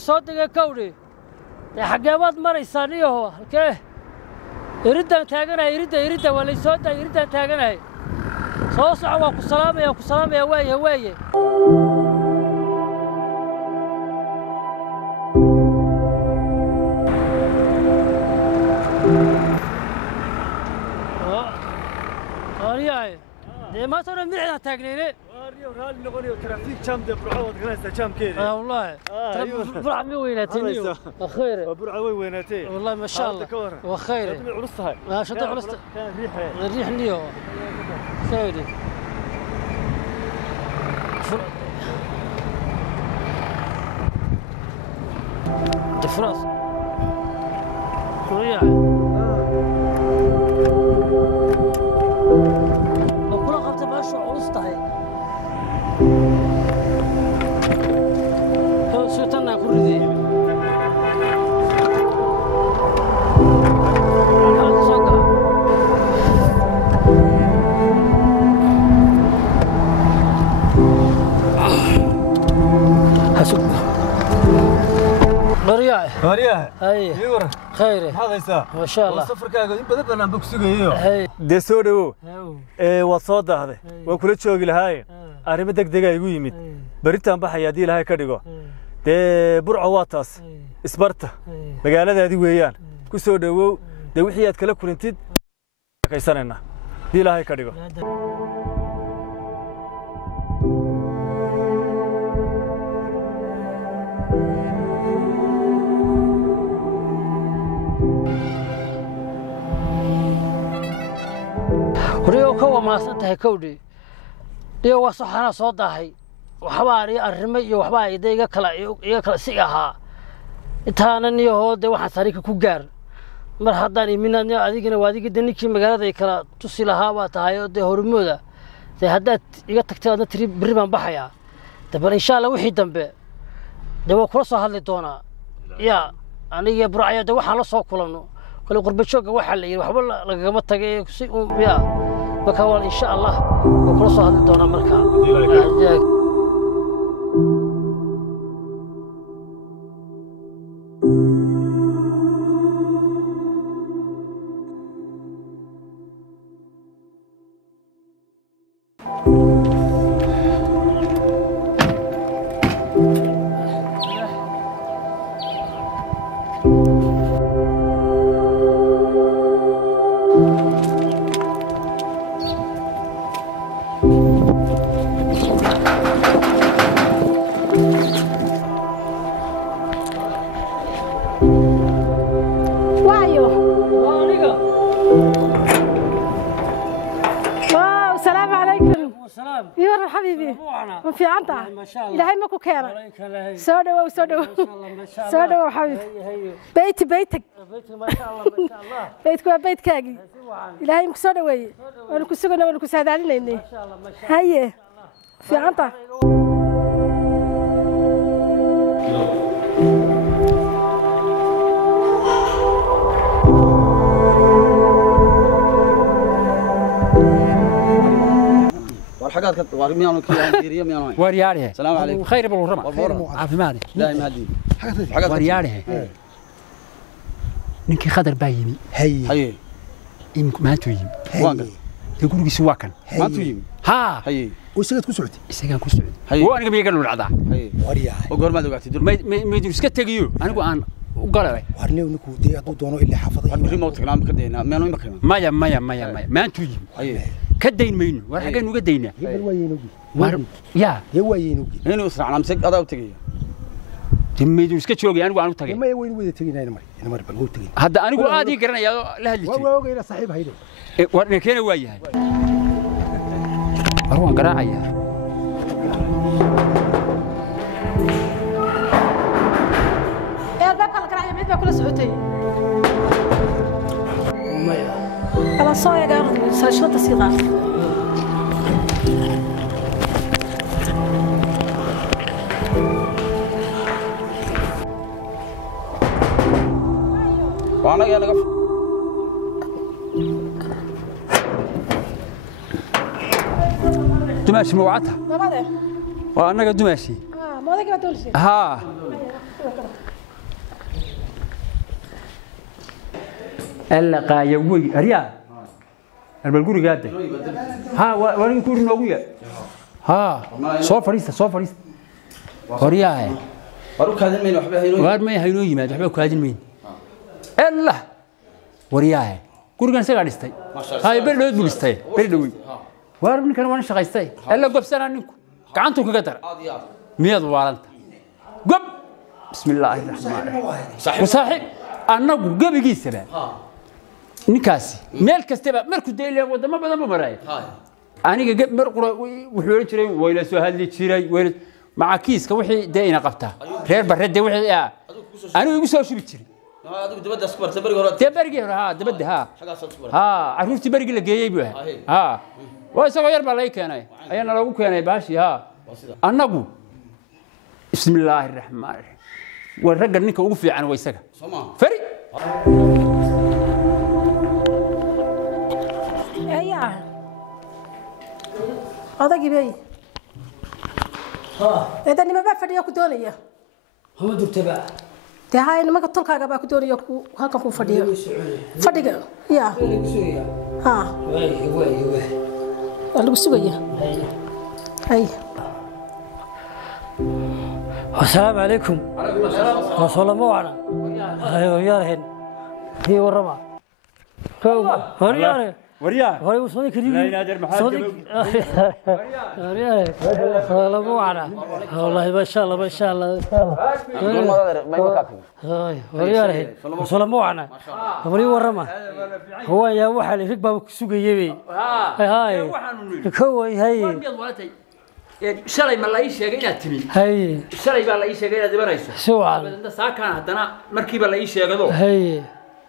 صوتك كوري حقابات مري ثانية هو كيف يريد تاجنا يريد ولا يسود يريد تاجنا صوص عواك السلام يا واي ما ترى معنا تاجنيني ورالي نغني وترافيك كم برعوض كناس كم كذا والله برع مي ويناتي خير برع ويناتي والله ما شاء الله وخير شطي عرستها شطي عرستها كان الريح نيو سيدي دفراس وياه شو عرستها هو شو تنا كردي حسب غرياه اي يور خير هذا يسا ما شاء الله صفر كاغو ان بدل بنان بوكسغيو دي سو دو waa soo daahday waa kula joogi lahaay arrimo degdeg ah igu yimid baritaan baxay hadii ilaahay ka dhigo burco waa taas isbarta magaaladaadi weeyaan ku soo dhawow wixii aad kala kulantid kaysanayna hadii ilaahay ka dhigo وريو كوا ما صنتها كودي ريو وصحنا صوتها وحباري الرمي وحباري ده يكلا سيها إنتانا نيو ده واحد صاريك كوجار مرحبا منا نيو أديكنا واديك دنيك مقالة يكلا تصيلها واتهايو ده هرمودا ده هدات يكتكتنا تريب بريمان بحيا تبر إن شاء الله وحيد دنبه ده وكرسه هالدونا يا أنا يبرع ده واحد لصق كلامه كل قرب شوك واحد اللي وحبل لقمت تجي يا بكوال إن شاء الله وكرسه هالدونا مركا يور حبيبي وفي عنتها إلهي ما كوكيرا سودة سودة حبيبي بيتك ما شاء الله بيتك بيت كاجي إلهي مكسودة وي وأنا كسوقنا وأنا كساد علينا إني هاي في عنتها الحاجات كنت وارميانو كيان ديريا ميانو ورياره السلام عليكم خير بالورما عافي مالي لا ما هدي حاجات ورياره نينكي خضر بايني هي ما تويم وان تقولوا سواكن ما تويم ها هي وسقت كسعودي اسقان كسعودي هو انا بيقالوا العدا هي ورياه وغور ما دوغاتي دور ما يدري اسك تغيو انغو ان وقالوا warnew ninku dee aduu doono ilaa xaafadada بري موت كلام كدينا ميانو يمكن ما تويم هي كدين مينو war xageen uga deynaa hebel waayeenugi ya dee waayeenugi inuu israacna mise adaa u tagay تميدو اسك joogay anigu aan u tagay ma weyn wada taginayna mar bal u tagay hadda anigu aad ii garanaya la hadli jiray waa ogeeyna saaxiib haydo war nekeena waa yahay waan garaacaya الباب كان قراعي ميد با كل سعودي مايا على صايا قاعد ساشطه صيغه وانا يا لقف دماشي موعتها ما بعده وانا دماشي ما ذاك ما تقولش ها ألا قايوي أريا البلغوري قاعد ها وين يكون نووية ها صوفريست وريا وروك هذا المين وحبه هيروي وار ما هيروي ما تحبه كهذا المين الله وريا كورجان سجارستي هاي بلد بولستي بلدوي وار من كانوا شقيستي ألا قبسنا نكو كعنتو كقدر مياد وارنت قب بسم الله الرحمن الرحيم وصاحب أنا قبل جيسنا نكاسي مال كستبا مركو ديلي وده ما بدنا بمراي أنا جب مرقرة وحول شري ويلا سهل لي شري ويلا مع كيس كوحي دينا قبتها غير برد وحي يا أنا يقول سوي شو بتشري هذا بدأ سكبر تبرق تبرق ها تبدأ ها عرفت تبرق اللي جايب ها ويسوي يربى عليك أنا أنا لو كان باشي ها أنا أقول بسم الله الرحمن الرحيم والرجل نك وقف عن ويسك فري يا هذا جبي إذا ما بعرف يا كدونية هم دكتبا هاي لما قلت لك أبغى كدونية هاك أكون فدية يا ها وي اللي بسويه هاي السلام عليكم وصل موعنا ايوه يا رهن هي ورما وريا هاي وصلني كريم لا ينادر محاجم وريا وصل موعنا والله ما شاء الله ما شاء الله هاي وريا رهن وصل موعنا وري ورما هو يا وحل فيك باب سوقيه هاي كوي هاي شلي ما لا يشيغ inaad timi هاي شلي baa la ii sheegay inaad ibanayso su'aal badanta saakan hadana markiiba la ii sheegado هاي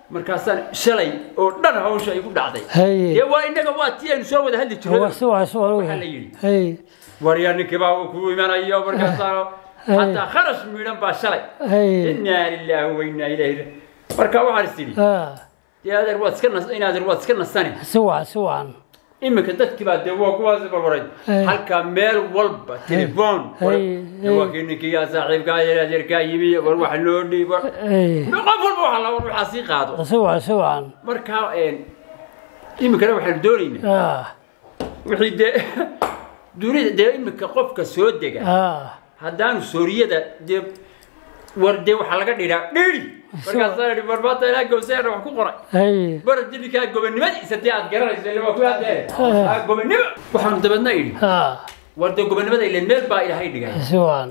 markaasan shalay oo dhan hawsha ay ku dhacday هاي ee waa inaga waa tiin soo wada hadli jiray هو سؤال هاي wariyani baa ku imanaya markaasaan hatta kharash miiran baa shalay هاي inna lillahi wa inna ilayhi marka waxaan isiri yaadir waad iska nasani سؤال imika dadkii baa de waa kuwaas barbaray halka meel walba telefoon waa keenkii ya saaxiibka adeerka yimi war wax loo dhiibo qof walba waxa la war waxa si qaado سؤال marka imika waxaan doonaynaa wixii de dunida de imika qofka soo dega hadaan Suuriyada de warde waxa laga dhiraa dhiri markaas ay barbata ila gowseen wax ku qoray baradii ka gobonimadiisa aad garanayso ilaa ku hadee gobonimo waxaan dabadna iri warde gobonimada ilaa meel baa ilaahay dhigay سؤال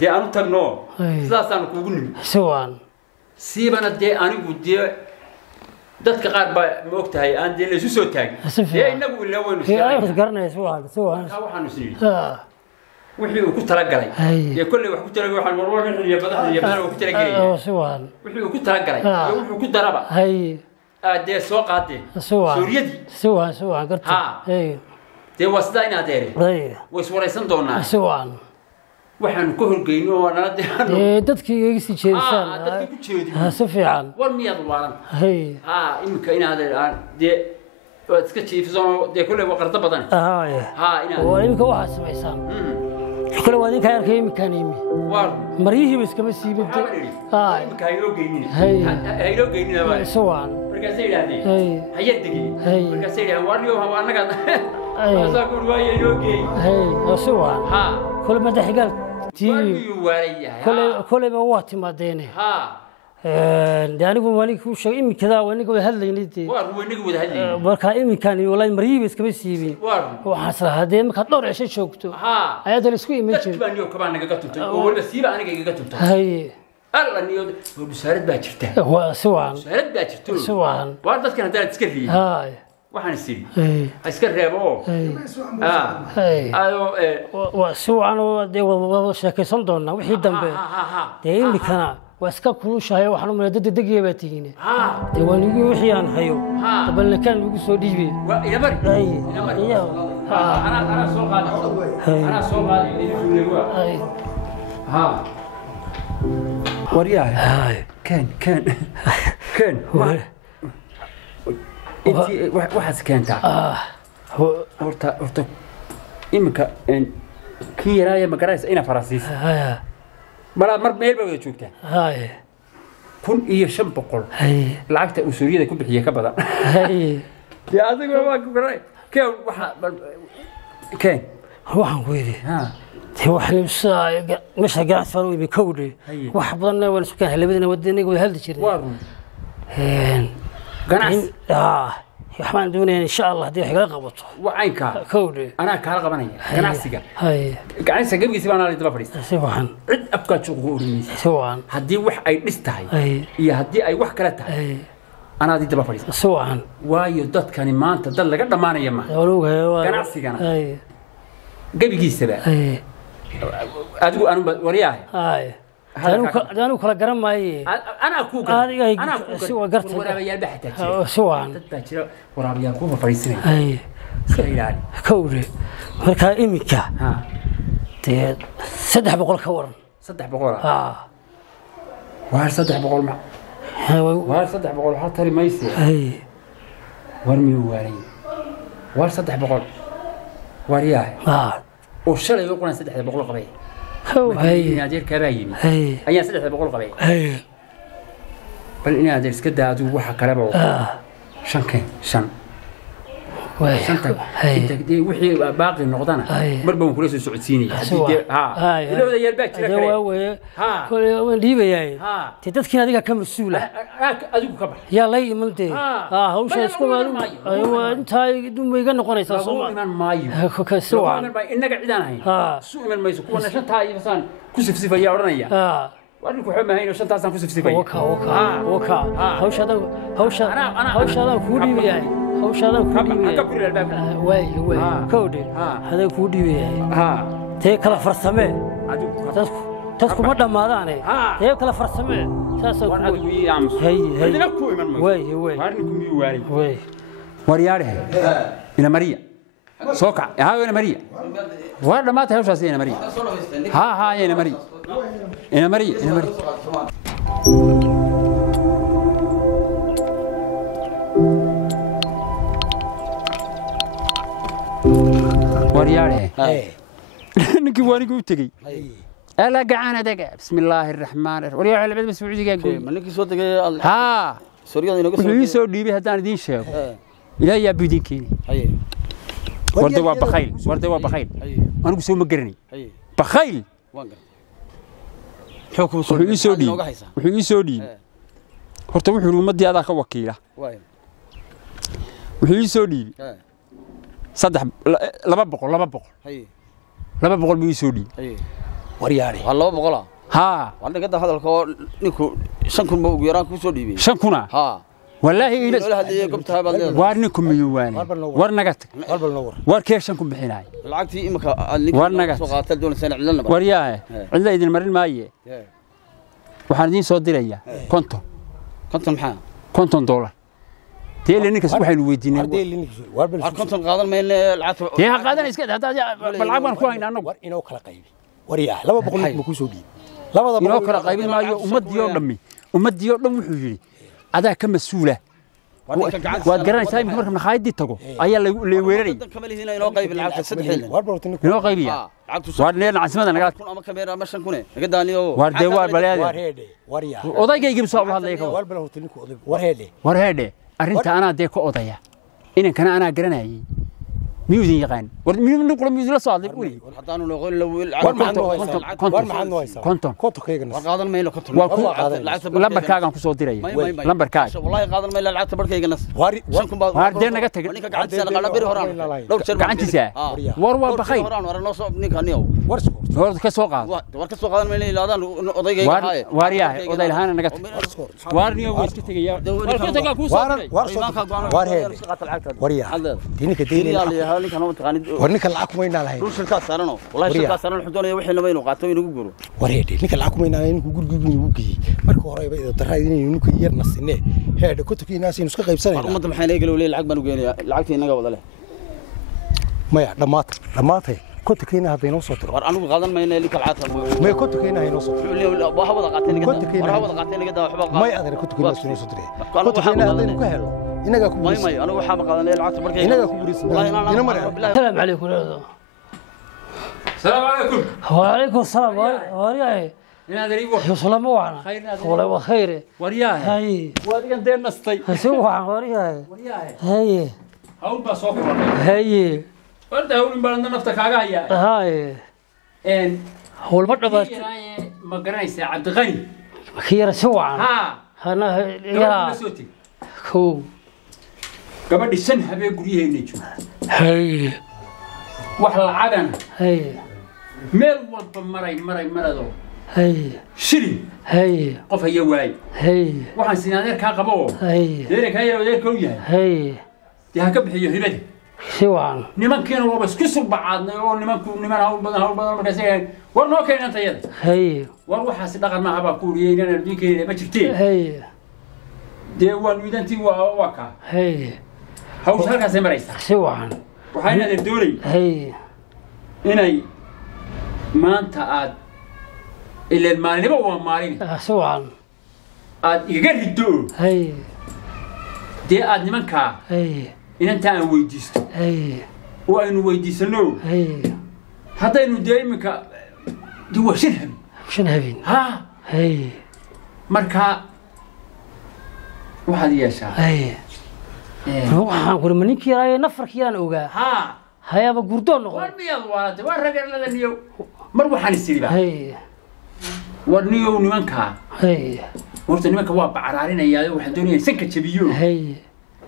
de aan tagno sidaasaan kuugu nimi سؤال siibana de anigu de dadka qaar baa ma ogtahay aan de la isu soo taag ee inagu ilaa waynu هي garanay سؤال waxaan isniin wixii uu ku tala galay ee kulli wax ku tala galay waxaan warwar iyo badax iyo badax ku tala galay سؤال wixii uu ku tala galay iyo wuxuu ku daraba هي aadee soo qaatay Suuriyadii سؤال قلت هي de wasda in adeere هي way waraysan doonaa سؤال waxaan ku horgeyno oo nala dadkii iga sii jeedsan dadkii ku jeedi si fiican war miyaad waalan هي imika in adeere de waad iska jiifsan de kulli waqarda badan ina imika waxa sameeysan كل وادين كان كيم كان يمي مريه بس كم سيبت كايرو جيني هايرو جيني لا سوان مركزي هذه هي دقي مركزي واريو هو انا قاعد اساكور واي هايرو جي هي سوان ها كل ما دحقال تي كل ما وقت ما ديني ها anigu wani ku sheegay imikada waniga way hadlaynay waniga wada hadlaynay marka imikan walay mariib iska siibin waxa salaadeen marka dhowr cisho joogto ayada la isku iman jiray baan iyo kabaan naga tuntay oo wala siiba aniga iga tuntay hay alla niyo busaarid baa jirta waa suwaan busaarid baa jirta suwaan waa dadkan hadda iska riiyay hay waxaan isiri iska reebo ayo waa suwaan oo de wada sheekaysan doona wixii dambe de imikana واسكا كل شيء وحنا من دد دقيه باتينه دي ونيغي وخي ان هيو قبل كان لوغو سو ديبي يا مر يا مر انا سو قادي انا سو قادي ها وريا كان انت واحد كانت horta imika kii yaraaya ma garanaysa ina farasiis mala mar meel bay wada joogtaa كن إيه شن بقول لعبت أسورية كل بحية كبدا يا أديك ما كبري كين waxaan ku yidhi wax meesha ganacsi faro ibi kowdhi wax badan waan isku keenay labadina wadaniga way haldi jireen ganacsi waxaan doonayaa insha Allah hadii wax kala qabato wacaynka kowdhi ana kala qabanaya ganacsiga ganacsiga gabigiisa baan la daba fadhiistay si waxaan cid afka suuq u oranaysa si waxaan hadii wax ay dhistahay iyo hadii ay wax kala tahay أنا دي تبى فريسة. سواء. وايو دت كان ما أنت دل لقى دمانة يما. كان عكسي كان. قبل جيس بقى. أدو أنا ورياه. أنا كلا جرام ماي. أنا أكوك. أنا أكوك. سواء قرت. ورا بيا بحتة. سواء. تتأشر ورا بيا أكوك فريسة. خيران. كوري. مركا إميكا. تي صدق بقول كور. صدق بقول. وهل صدق بقول ما. وهل صدق بقول حتى ما يصير ورمي واري وهل صدق بقول ورياه والشلة يقول أنا صدق بقول قبي هي نادير كباين أي صدق بقول قبي بل إني نادير سكده أدو واحد كلامه شن شنطة دي وحي باقي النقطان مربون كل سوء سعوديني إلا بدأ يلبك كده كل يوم ليبيا تتذكر هذيك كم رسولة أدوك كبر يا لي ملتي هو شيء اسمه أيوة أنت دوم يجن قناة سوء من مايو كسوء إنك عدنا هاي سوء من مايو كنا شنطة هاي مثلا كسف سيفا يا ورنيا وأنا كحمة هاي وشنطة أصلا كسف سيفا وكا هوش هذا كودي بياي هوش هذا كودي واي كودي هذا كودي بياي تيكلا فرسمة تذكر مرة ما داني تيكلا فرسمة ساسا كودي هي واي واي ورياره إلى ماريا سوكا ها إلى ماريا وارد ما تهوش أصلا إلى ماريا ها إلى ماريا إلى ماريا إلى ماريا ورياره نكي واني قلت لي ألا جعانة دقة بسم الله الرحمن الرحيم ورياره العبد مسعودي قال منك صوت دقة ها سوريا دي نقص وحي سو ديبي هدان دين شيخ إلا يا بيدينكيني وردوا بخيل أنا بسوي مقرني بخيل حكم وحي سو دي horta wuxuu ummadii adaa ka wakiila wuxuu ii soo dhiibay 200 buu ii soo dhiibay waryaare waa 200 ها وأنا قد هذا الكور نيكو شنكون بوجي يران كوسو ديبي شنكونا ها والله إلى هذه قبتها بالله وارنكم ميواني ورنقت وركيشنكم بحناي العقد في إمك اللي ورنقت سوقات دون سنة علنا ورياه عندنا إذا المرن مايه وحنا صوت دريا كنتم $كنتم تيل إنك سبحان الويدين كنتم قادر من العتب يا قادر إسكت هذا بالعقل كوين أنا إنه كلا قيبي ورياه لما بقول لك مكوسو دي لما إنه كلا قيبي ما يوم أمد يوم وحجري هذا كم مسؤولة وأتقرن سايم كمرك من خايد دي تجو أيه اللي ويري كمل هنا إنه قيب العقد سدحين إنه قيبية وارني عاصمة أنا قلت كنا كاميرا مشان كونه قد أني وارد بلاد ورياه وضايق يجيب صوب هذا يكون واربله تلك ورهدي أرنت أنا ديك أضيع إن كان أنا قرناي ميوزين يقان مين نقول ميوزين صادق قولي حتى أنا نقول لو كنتم كيجن وقادر ما يلو كنتم لمبر كاغان كسو ديري لمبر كاغ والله قادر ما يلو العتب بركيجن شنكم واردين نغا تغ نيكا قعدت سنه قال بير هوران لو شر قعنتيسا وروا بخير هوران ورا نو سو نيكا نيو ورد كسو قاد ور كسو قادن ما يلو هذا odayga هاي واريا oday lahaana naga warniyo way iska tagaya halka taga ku soo وريا دينك ديني ورنيك العقم وين على هاي شركة سارنو والله شركة سارنو الحدود وحنا ما ينقطعوا ينقولوا وريدي نيك العقم وين على إنك يقول مركو هراي بيد ترايدين إنك يرنا السنة هذا كنت في ناس ينسق غيب سنة ما تبحين يقولوا لي العقب نقول العقد هنا قبل له ما يا لمات كنت كينا هذين وسط أنا غادن ما ينالي كالعاطل ما كنت كينا هين وسط وهو ضغطين كده وهو ضغطين كده وحبا ما يقدر كنت كينا سنة وسط كنت كينا هذين كهلو إنك أكو ما أنا وحاب قادن لي العاطل بركي إنك أكو بريس السلام عليكم السلام عليكم وعليكم السلام ورياه ina dariigo salama waana wala wa khayr wariyaahe hay wadigan deen nastay soo waxaan wariyaahe hay hawl baa soo korodhay hay wada hawlin baan nafta kaaga hayaa hay hawl ma dhabaad ma garanaysaa cabdiqani khayr soo waxaan ha hana yaa ko gabadhi san habee guryaheena joog hay wax lacagan hay meel walba marado hay shilin hay qof haya waay hay waxaan sinaadeer ka qabo hay deerka adeerka u yahay hay yaa ka bixiyo hibada si waan nimankeena waa isku subacaadnay oo niman hawl badan markaas ay war noo keenan tayada hay war waxaas dhaqan ma haba ku riyay inaan adduunkeena ma jirteen hay dee waan midantii waa ka hay hawsha halkaas ay maraysaa si waan waxayna adeer doonay hay inay maanta aad ilaa maalinba waa maalin si waan aad iga riddo hay dee aad nimanka hay inanta aan weydiisto hay oo aynu weydiisano hay haddaynu dee iminka diwashan habin ha hay marka waxaad yeeshaa hay waxaan ku ninkii yaray nafarkii aan ogaa ha hayaba gurdo noqon war miyaad waartay war ragarlada niyo mar waxaan isiriba hay war niyo nimanka hay horta nimanka waa bacraarinaya waxaan doonayaa sanka jabiyo hay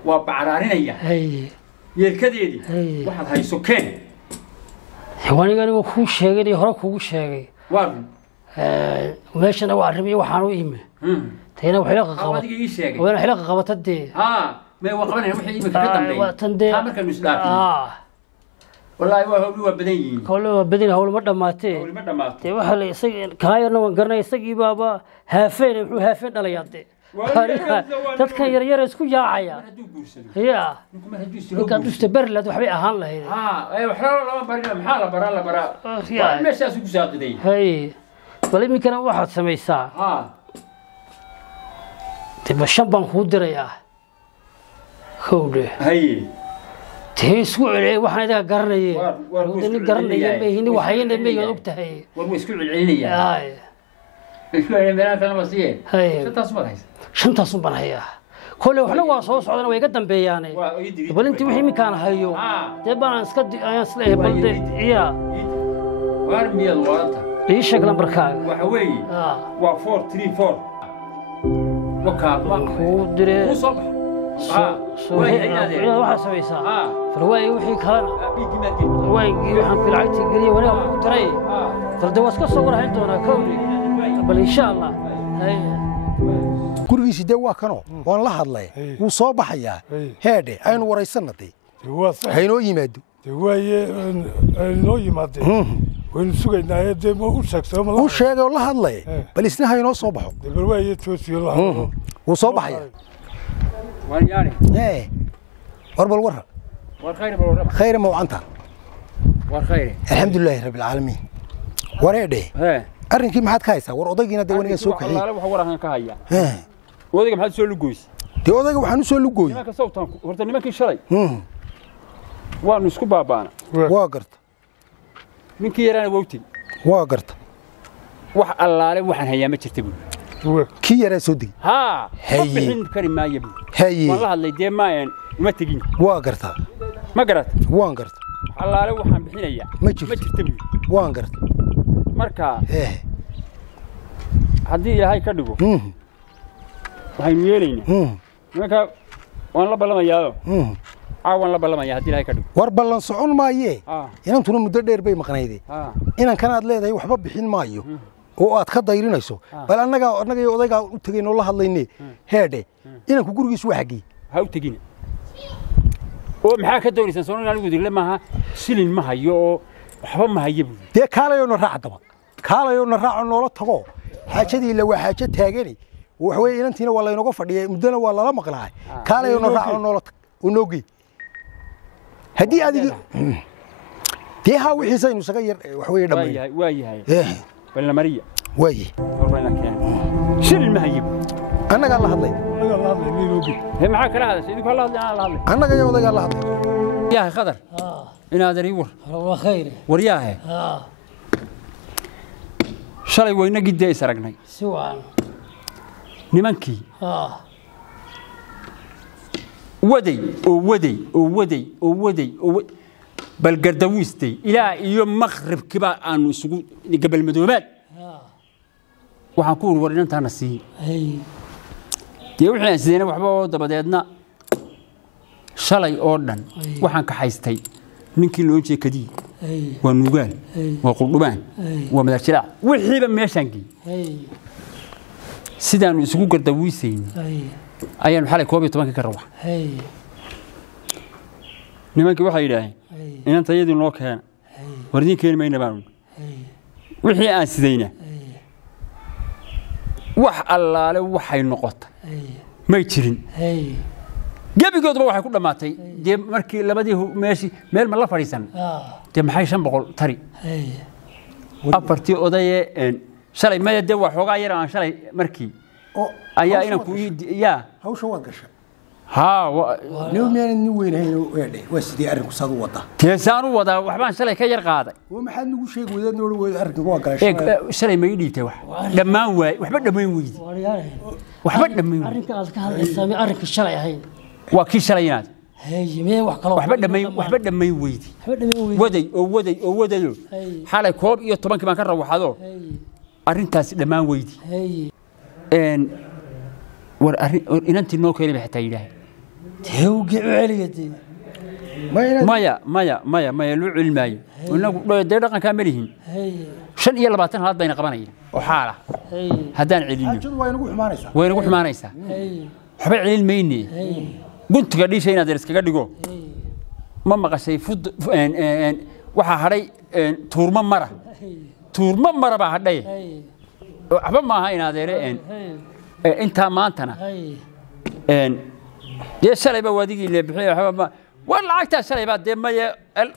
waa bacraarinaya hay yeelkadeedii waxaad hayso keen hawanigan uu ku sheegay hore kugu sheegay waa meeshana waa arrimiyo waxaan u imi tayna waxay la qabatay waxay la qabatay ha ما وقبنا وحي مكتب ما كان مسلاكين والله هو بدين كله بدين هو ما دماتي waxa la isag kaayana waan garanay isagii baaba haafeen wuxuu haafeen dhalayade dadka yar yar isku yaacaya ya ninka dusta berlad waxbay ahaan lahayd ay waxa lama barina maxaa la bara meeshaas ku saaqiday hay bal imikana waxaad samaysaa tiba shabban ku diraya خوله هاي تيسكو عليه وحنا ذا قرنيه ودني قرنيه بيهني وحينا بيه وقتها ويسكو عليه هاي اسكو عليه بنا كلام بسيط هاي شنت صبر هي كل وحنا واصوص عدنا ويقا دنبياني بل انت وحي مكان هيو تبا اسكد اسليه بلد يا وارمي الورطه ايش شكل بركاك وحوي و 434 وكا هو دري وصبح waxaa samaysaa farwaay wixii kalena farwaayigii waxaan filcagti geliye wanaag wax ku taray farda waa iska soo warhayn doonaa kowli bal insha allah gurigiisi dee waa kanoo waan la hadlay wuu soo baxayaa heedhe aynu waraysannaday haynoo yimaado noo yimaadeen waynu sugaynaa dee ma u sheegtay u sheegay oo la hadlay bal isna haynoo soo baxo barwaay toosiyo la hadlo wuu soo baxayaa ويعني ايه وربل ورا والخير بالورا خير موعنتا والخير الحمد لله رب العالمين وريدي ارنكي ما حد كايسا ور odaygiina dawaniga soo kixi waxa waxa warahan ka haya odayga maxaad soo lugoys de odayga waxaan soo lugooy nimanka sawtan horta nimankii shalay waanu isku baabaana waa garta ninkii yarana wawti waa garta wax allaale waxaan hayaa ma jirta buu kii yaraa soo digi ها بحين كريم ما يبي هي والله اللي دي ما تجين واقرتها ما قرأت وانقرت الله لو وحن بحين ما جرت وانقرت مركا ايه هدي هاي كدغو هاي ميلين مركا وان لا بلما ياو عاون لا بلما يا هدي هاي كدغو war ballan socon maaye inantuna muddo dheer bay maqnayday inan kanaad leedahay waxba bixin maayo oo aad ka dayrinayso bal annaga iyo odayga u tagayn oo la hadlaynay heedhe inanku gurigiisu waxagii ha u tagin oo maxaa ka doonaysan soo anigu dirile maaha silin ma hayo oo waxba ma hayo dee kaalayoona raac daba kaalayoona raac noola tago xaajadii la waa xaajo taagani wax weey inantiina waa laynaga fadhiyay muddana waa lala maqlaay kaalayoona raac noola oo noogi hadii adiga dee ha wixii saynu saga yar wax weey dhamay waayahay ولا مريا واي والله كان شيل المهيب انا قال الله انا قال الله مين وجي هي معاك هذا سيدك والله انا قال الله قال الله يا خضر انا ادري ور هو خير ورياه shalay wayna gidday is aragnay si waan nimankii waday bal gardawiistay ilaa iyo maqribkiba aanu isugu gabal madoobaad waxaan ku war intaana sii dee wixii aan sideen waxba oo dabadeedna shalay oo dhan waxaan ka haystay ninkii loo jeekadii waa nuugaan waa quldhubaan waa madaxjilaac wixiiba meeshaan geeyey sidaanu isugu gardawiisayn ayaan xalay 12 ka rawax nimankii waxay yidhaaheen inaan tayadii noo keena wardiin keen mayna baan wixii aan sidayna wax allaale waxay noqotay may jirin gabigoodba waxay ku dhamaatay dee markii labadii meeshii meel ma la fadhiisan dee maxay 500 tari afartii odaye shalay ma dee wax xoogaa yar aan shalay markii ayaa inaan ku yaa hawsha waa gashay ها نو مين وين هي وسدي أرنك صادو وضع تيسان وضع وحبان شلي كير قاضي ومحل نقول شيء وذا نقول أرنك واقع شلي ما يدي توح لما هو وحبان لما يويد وحبان لما يويد أرنك قال كهذا السامي أرنك الشلي هين وكي شلينات هي مية وحكلو وحبان لما يويد ودي حالة كوب يطبعن كمان كان روح هذا أرنكاس لما يويد إن أنت نو كلمة حتى يلاه توقع عليتي مايا لو علماي ونقول ده كاملين شن يلا باتن هذا بين قبانين وحالة هدان علمي وين نروح ما نيسا حبي علميني قلت قدي شيء نادرس كقدي جو ما قصي فود وحا هري تورما مرة بعدي حبي ما هاي نادرين أنت ما أنتنا يا شلي بوديك اللي بحية حبا ولا عكت شلي بعد ما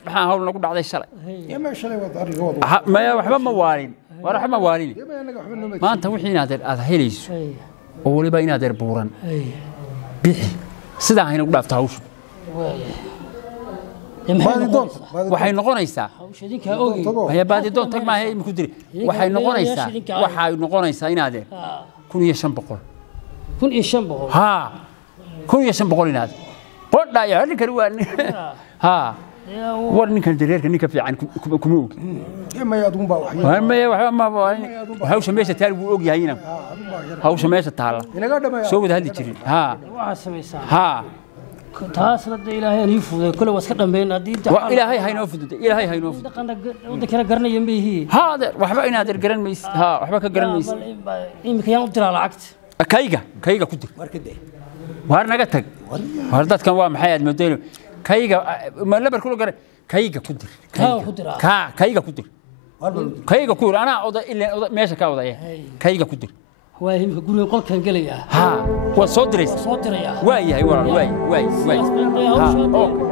هاول نقول بعد الشلي يا ما شلي وضع ما يا حبا موالين وراح موالين ما أنت وحين نادر هذا هيليس أولي بين نادر بورن بيح سدا هنا نقول أفتحوش waxay noqonaysaa haya baadi doon tag ma hay ku diri waxay noqonaysaa inaad 1500 ها 1500 inaad qodha ya ninka ها war ninka dareerka ninka fiican kuma og ma yaadun baa wax ma hawsha meesha taal buu og yahay inaan hawsha meesha taal soo wada hadli jirin ها waxa sameeysaa ها taasna ilaahay inuu fududeeyo kale waska dhameyn hadii ilaahay hayno fududeeyo ilaahay hayno wadakana garanayeen bihi hada waxba inaad garan mays ha waxba ka garan mays imika yaan u diraa lacagta kayga ku dir war naga tag war dadkan waa maxay aad moodeen kayga ma labar ku garan kayga ku dir kayga ku dir kayga ku ana oda ilaa meesha ka wadaya kayga ku dir waa imika guriga qolkan galaya ha waa soo diraysa waayahay walaal waay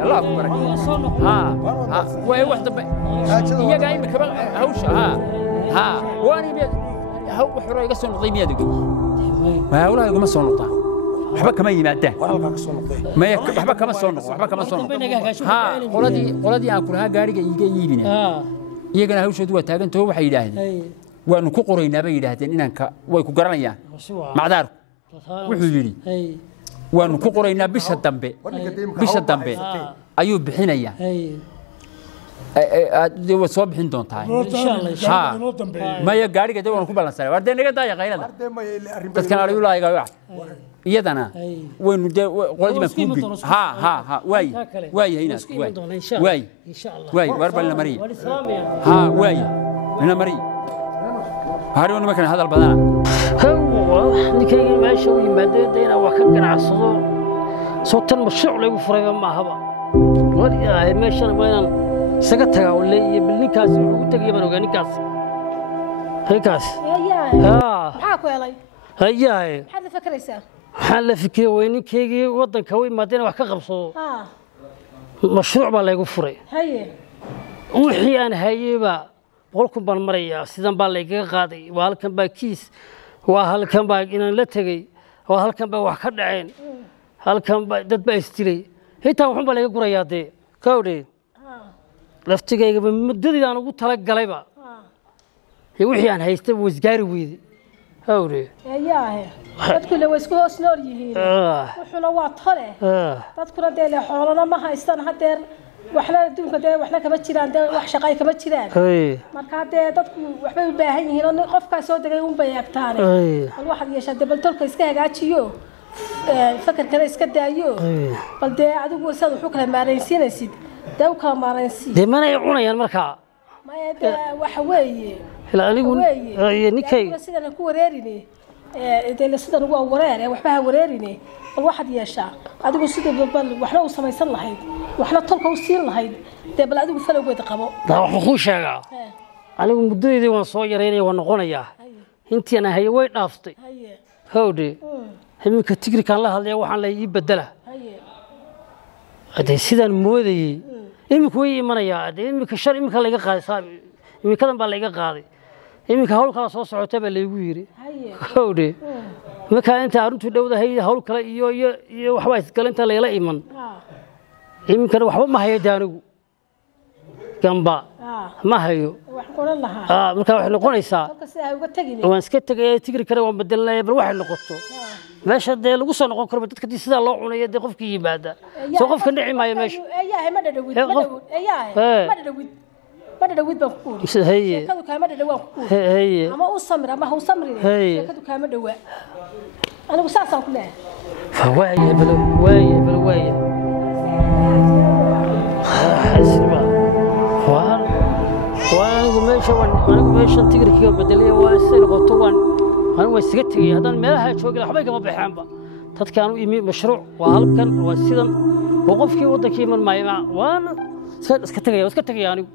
Allah ku barak ha way wax dambe iyaga imika hawsha ha waani biyad haw xoro iga soo noqday miyad ma hawlaha iguma soo noqdaa waxba kama yimaadaan ma waxba kama soo noqdo ha qoladii aan kulaha gaariga iiga iibina iyagana hawshoodu waa taagantoo waxay yiraahdeen waanu ku qoraynaa bay yiraahdeen inanka way ku garanayaan macdaar wuxuu yiri waanu ku qoraynaa bisha dambe ayuu bixinaya waa soo bixin doontaa maya gaariga de waanu ku balansanay war dee naga daaya qaylada dadkan ariyulaahiga iyadana waynu dee qoladii baan ku gey ha waayahay inaad waay war bal la mariy ha waay la mariy هارون ما كان هذا البدن هو نكيل ما شو يمدد دينا وكان عصدو صوت المشروع اللي يفرق ما هبا وريا ماشي وين سكتها ولا بالنكاس وتجي من وجنكاس هيكاس maxaa yeelay هيا maxaad fakaraysaa حل فكرة وين كيجي وضن كوي ما دينا وحكي قبصو مشروع ما لا يفرق هي وحي أنا هيبا qolku baan maraya sidan baa la iga qaaday waa halkan baa kiis waa halkan baa inaan la tagay waa halkan baa wax ka dhaceen halkan baa dad baa istilay hitaa waxun baa laga gurayaa dee kawdhe laftigayga muddadii aan ugu tala galayba wixii aan haystay wuu isgaari weeyday hawre yaahe dadku la isku hoos nool yihiin wuxuuna waa tole dadkuna dee le xoolana ma haystaan hadeer waxna adduunka dee waxna kama jiraan dee wax shaqay kama jiraan marka dee dadku waxbay u baahan yihiin oo qofka soo degay uun bay agtaan bal waxaad yeeshaa dee baltolka iska hagaajiyo fakarkana iska daayo bal dee adigu sad wuxuu kala maaraysiinaysid dee u kala maaraysi dee mana ay cunayaan markaa maya dee waxa weeye anigu ninkay sidan ku wareerine dee sidan ugu wareer waxba ha wareerine bal waxaad yeeshaa adigu sidoo bal waxna u samaysan lahayd waxna tolka u siin lahayd dee bal adigu falowgeeda qabo waxaan ku sheegaa anigu muddadeedii waan soo yareynaya waan noqonayaa intii aan hayay way dhaaftay hawde iminka tigrikaan la hadlaya waxaan la ii bedela hadee sidaan moodayey iminka way imanayaa hadee iminka shar iminka laga qaaday iminkadan baa laga qaaday iminka hawl kala soo socotay baa laygu yiri hawde markaa inta arrintu dhowdahay hawl kale iyo waxba isgalinta leela iman iminkan waxba ma hayo daanigu gamba ma hayo markaa waxay noqonaysaa waan iska tegaya tigri kale waan bedelanaya bal waxay noqoto meesha dee lagu soo noqon karo dadka sidaa loo cunayo dee qofkii yimaada soo qofka dhici maayo meesha ما داود بقول هي كذا كلام داود هي أما هو سمر أما هو سمر كذا كلام داود أنا بساسا كله فوايا بلوايا حسبا وأنا قميش تقدر كيو بدلية وأسير قطوان أنا وسكتي هذا الملها شو قال حبايك ما بيحامبا تذكروا إيمي مشروع وهالكن وسيدا وقف كي وضع كي من ما يمع وأنا سكتي يعني